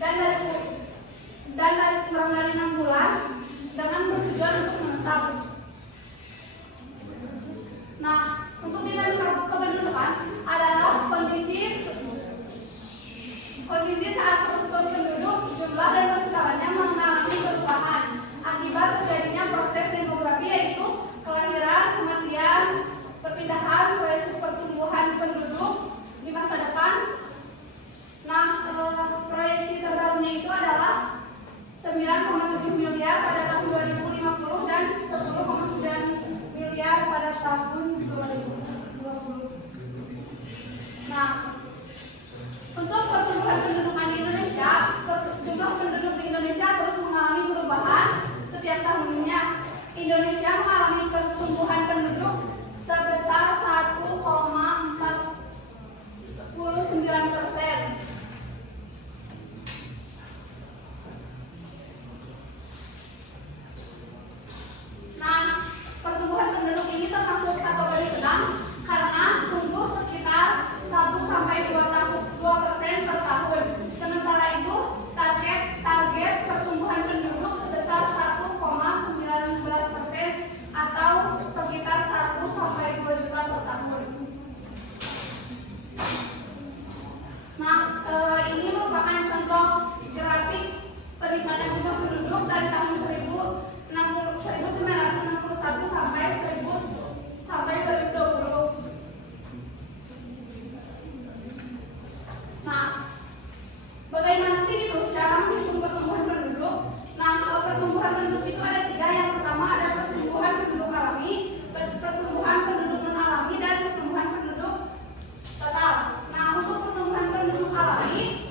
dan dari kurang dari 6 bulan dengan bertujuan untuk menetap. Nah, untuk dinamika kependudukan adalah kondisi saat struktur penduduk, jumlah dan persebarannya mengalami perubahan akibat terjadinya proses demografi, yaitu kelahiran, kematian, perpindahan, proyeksi pertumbuhan penduduk di masa depan. Nah, proyeksi terbarunya itu adalah 9,7 miliar pada tahun 2050 dan 10,9 miliar pada tahun 2020. Nah, untuk pertumbuhan pendudukan di Indonesia, jumlah penduduk di Indonesia terus mengalami perubahan setiap tahunnya. Indonesia mengalami pertumbuhan penduduk sebesar 1,49%. Nah, pertumbuhan penduduk ini termasuk kategori sedang karena tumbuh sekitar 1-2% per tahun. Sementara itu, target pertumbuhan penduduk sebesar 1,19% atau sekitar 1-2 juta per tahun. Nah, ini merupakan contoh grafik peningkatan jumlah penduduk dari tahun 1961 sampai 2020. Nah, bagaimana sih itu cara menghitung pertumbuhan penduduk? Nah, kalau pertumbuhan penduduk itu ada 3. Yang pertama ada pertumbuhan penduduk alami, pertumbuhan penduduk non alami, dan pertumbuhan penduduk total. Nah, untuk pertumbuhan penduduk alami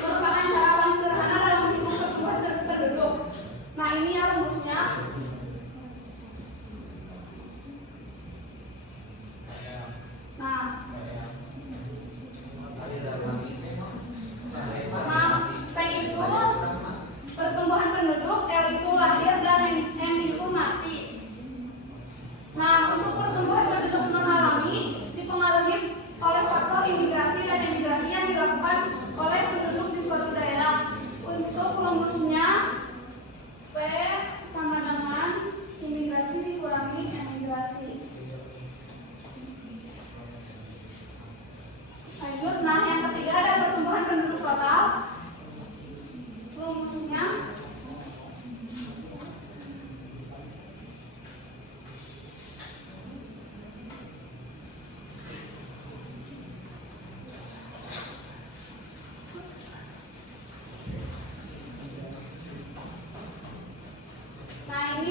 merupakan cara paling sederhana dalam menghitung pertumbuhan penduduk. Nah, ini ya rumusnya. Nah, P itu pertumbuhan penduduk, L itu lahir, dan M itu mati. Nah, untuk pertumbuhan penduduk non alami dipengaruhi oleh faktor imigrasi dan emigrasi yang dilakukan oleh penduduk di suatu daerah. Untuk rumusnya, P sama dengan imigrasi dikurangi emigrasi. Lanjut, nah yang ketiga ada pertumbuhan penduduk total. Rumusnya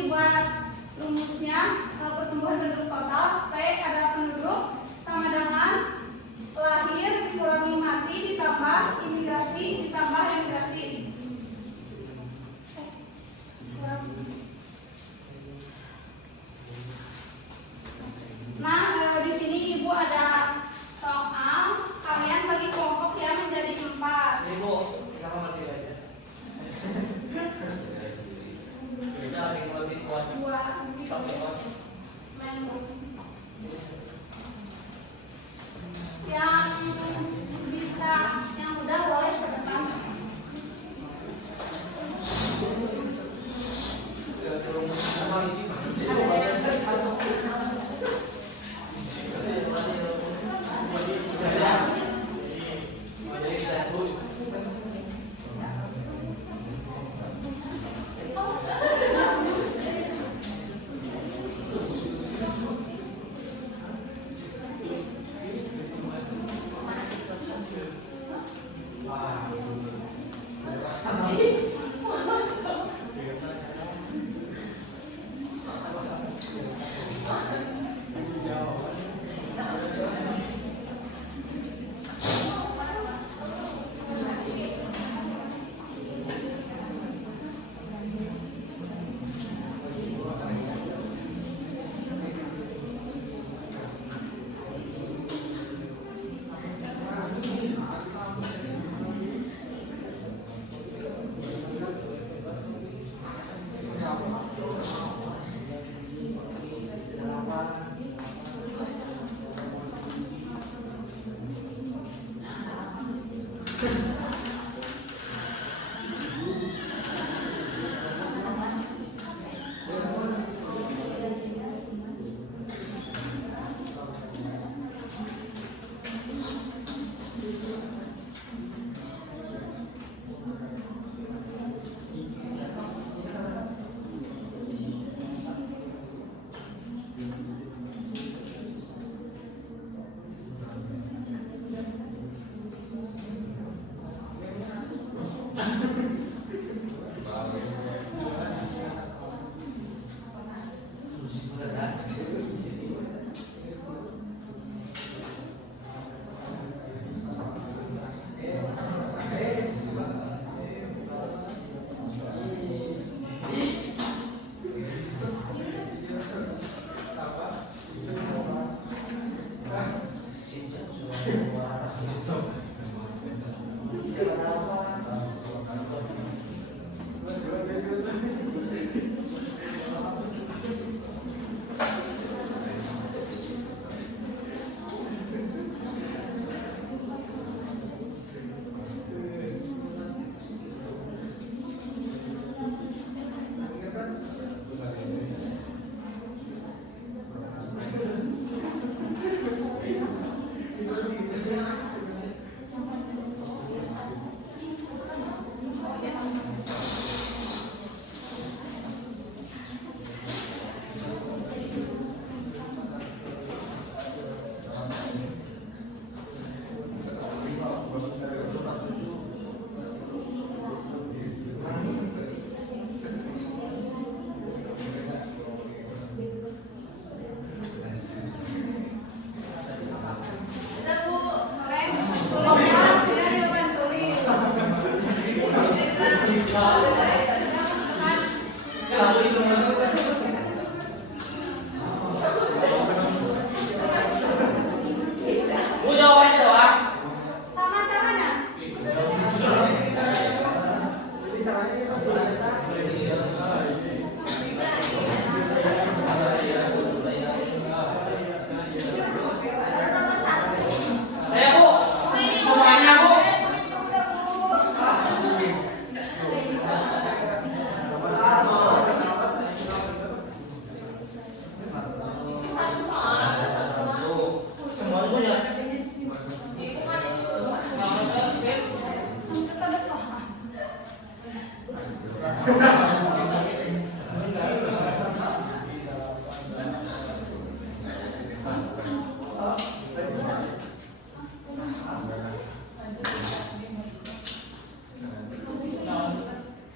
buat rumusnya pertumbuhan penduduk total, P adalah penduduk sama dengan lahir dikurangi mati ditambah imigrasi ditambah emigrasi. Nah, di sini Ibu ada soal, kalian bagi kelompok yang menjadi 4. Ibu, kenapa mati aja? Kita ada yang lebih kuat. 2. Stop bos. Main yang bisa, yang udah boleh ke depan.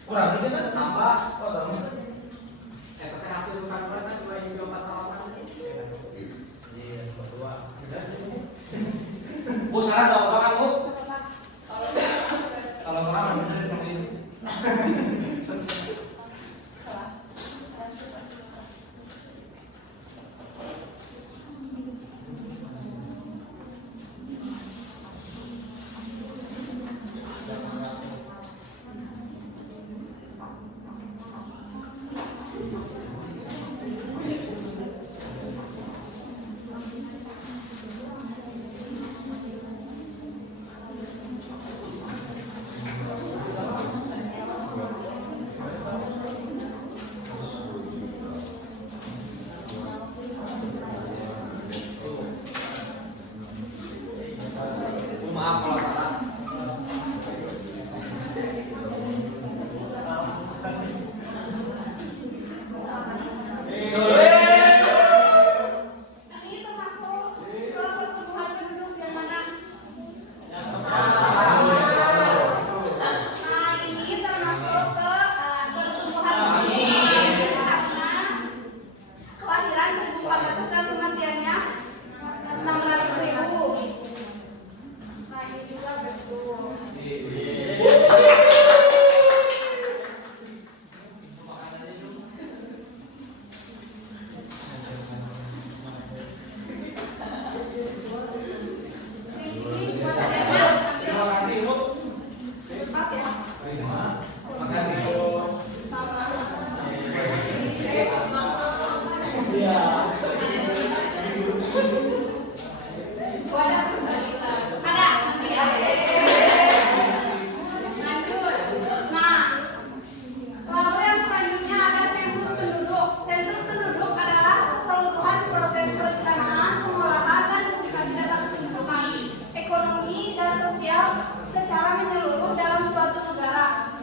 Kurang lebih kan tambah tapi hasil kan cuma yang 4 salaman. Iya, berdua. Bu, saran enggak apa-apa kan, Bu? Kalau salah bener sama ini. Maaf kalau salah. Ini termasuk ke pertumbuhan penduduk yang mana? Nah, ini termasuk ke pertumbuhan penduduk karena kelahiran 1400 dan kematiannya 600.000. Nah, ini juga betul. Terima kasih, Bu. Makasih, Bu. Iya. Ada. Lanjut. Nah, lalu yang selanjutnya ada sensus penduduk. Sensus penduduk adalah keseluruhan proses perencanaan, pengolahan, dan publikasi data kependudukan, ekonomi, dan sosial secara menyeluruh dalam suatu negara.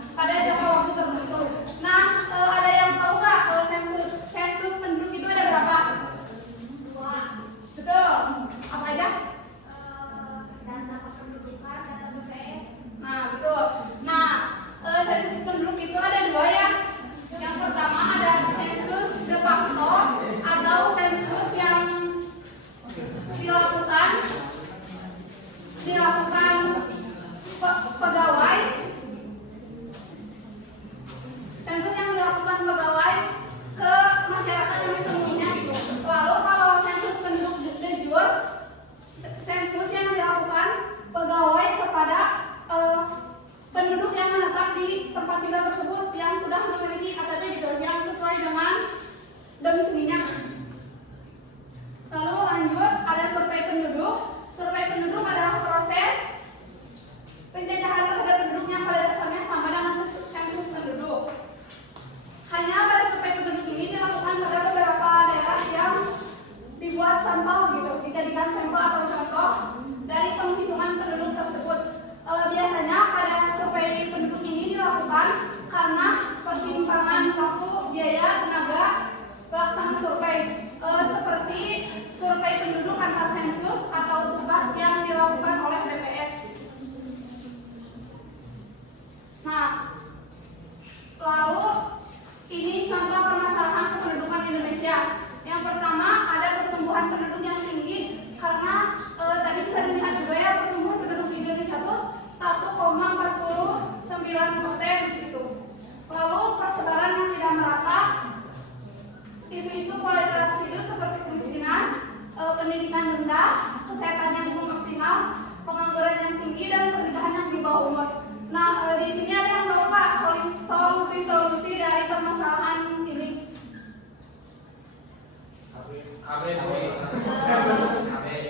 KB.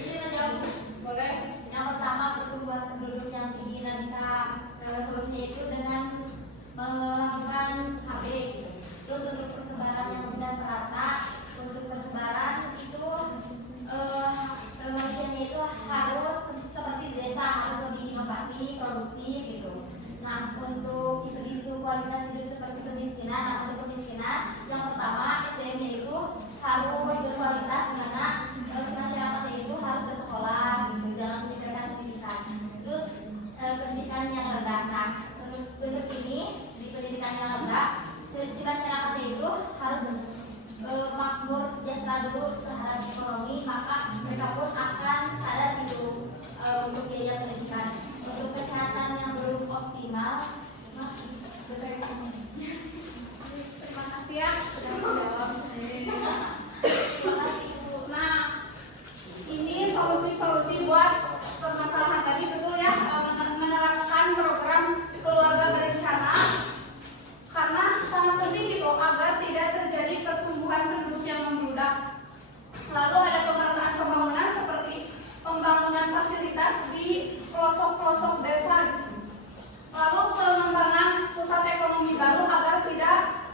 Izin menjawab. Boleh. Yang pertama, pertumbuhan penduduk yang tinggi dan bisa solusinya itu dengan melakukan KB gitu. Terus untuk persebaran yang mudah merata, untuk persebaran itu solusinya itu harus seperti di desa, harus lebih inovasi, produktif gitu. Nah, untuk isu-isu kualitas hidup seperti kemiskinan, nah untuk kemiskinan yang pertama SDM-nya itu harus berkualitas, di mana si masyarakatnya itu harus bersekolah gitu, jangan meningkatkan pendidikan. Terus pendidikan yang rendah. Nah, untuk ini di pendidikan yang rendah, si masyarakatnya itu harus makmur sejahtera dulu terhadap ekonomi, maka mereka pun akan sadar gitu untuk biaya pendidikan. Untuk kesehatan yang belum optimal, Terima kasih ya sudah menjawab. Terima kasih Bu. Nah, ini solusi-solusi buat permasalahan tadi, betul ya, menerapkan program keluarga berencana karena sangat penting gitu agar tidak terjadi pertumbuhan penduduk yang membludak. Lalu ada pemerataan pembangunan seperti pembangunan fasilitas di pelosok-pelosok desa gitu. Lalu pengembangan pusat ekonomi baru agar tidak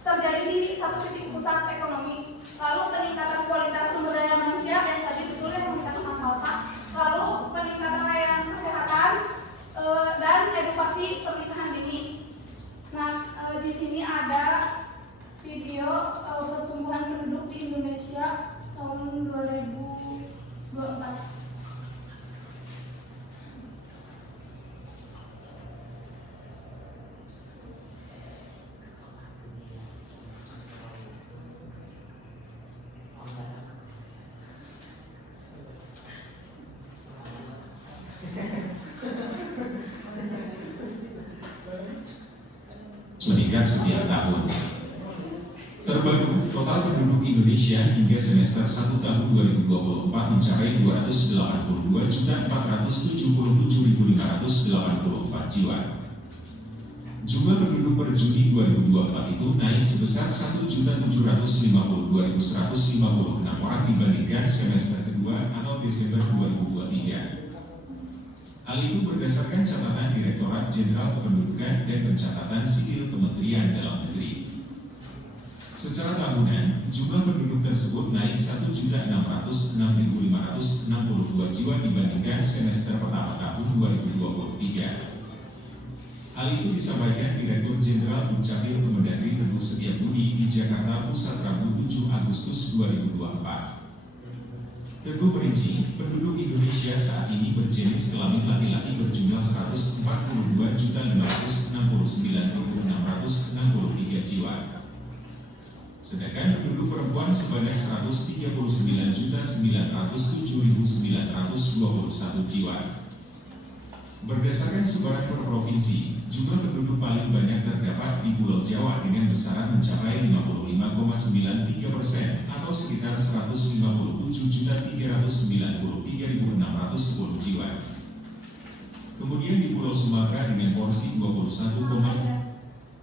terjadi di satu titik pusat ekonomi. Lalu peningkatan kualitas sumber daya manusia yang tadi betul ya meningkatkan masalah. Lalu peningkatan layanan kesehatan dan edukasi pernikahan dini. Nah, di sini ada video pertumbuhan penduduk di Indonesia tahun 2024. Meningkat setiap tahun. Terbaru, total penduduk Indonesia hingga semester 1 tahun 2024 mencapai 282.477.584 jiwa. Jumlah penduduk per Juni 2024 itu naik sebesar 1.752.156 orang dibandingkan semester kedua atau Desember 2023. Hal itu berdasarkan catatan Direktorat Jenderal Kependudukan dan Pencatatan Sipil Kementerian Dalam Negeri. Secara tahunan, jumlah penduduk tersebut naik 1.606.562 jiwa dibandingkan semester pertama tahun 2023. Hal itu disampaikan Direktur Jenderal Dukcapil Kemendagri Teguh Setiabudi di Jakarta Pusat Rabu 7 Agustus 2024. Teguh merinci, penduduk Indonesia saat ini berjenis kelamin laki-laki berjumlah 142.569.663 jiwa. Sedangkan penduduk perempuan sebanyak 139.907.921 jiwa. Berdasarkan sebaran per provinsi, jumlah penduduk paling banyak terdapat di Pulau Jawa dengan besaran mencapai 55,93% atau sekitar 157.393.610 jiwa. Kemudian di Pulau Sumatera dengan porsi 21,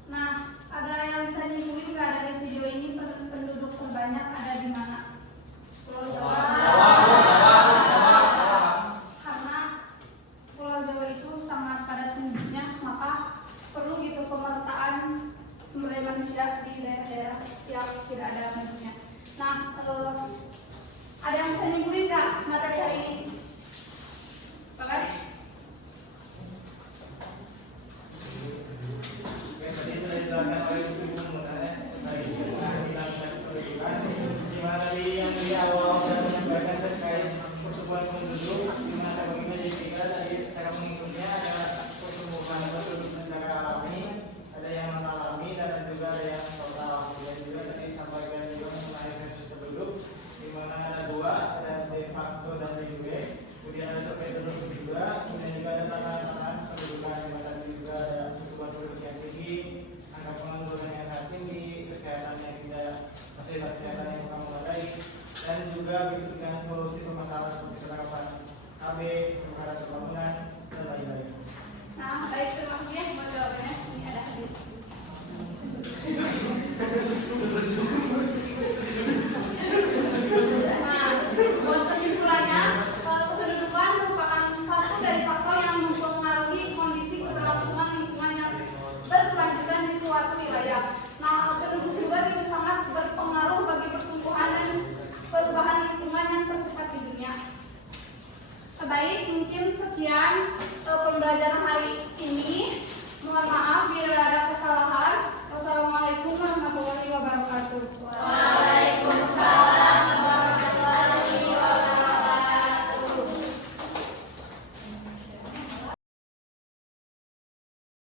Nah, ada yang bisa nyimpulin nggak dari video ini penduduk terbanyak ada di mana? Pulau Jawa. Karena Pulau Jawa itu sangat padat penduduknya, maka perlu gitu pemerataan sumber daya manusia di daerah-daerah yang tidak ada penduduknya. Nah, ada yang bisa nyimpulin nggak materi hari ini?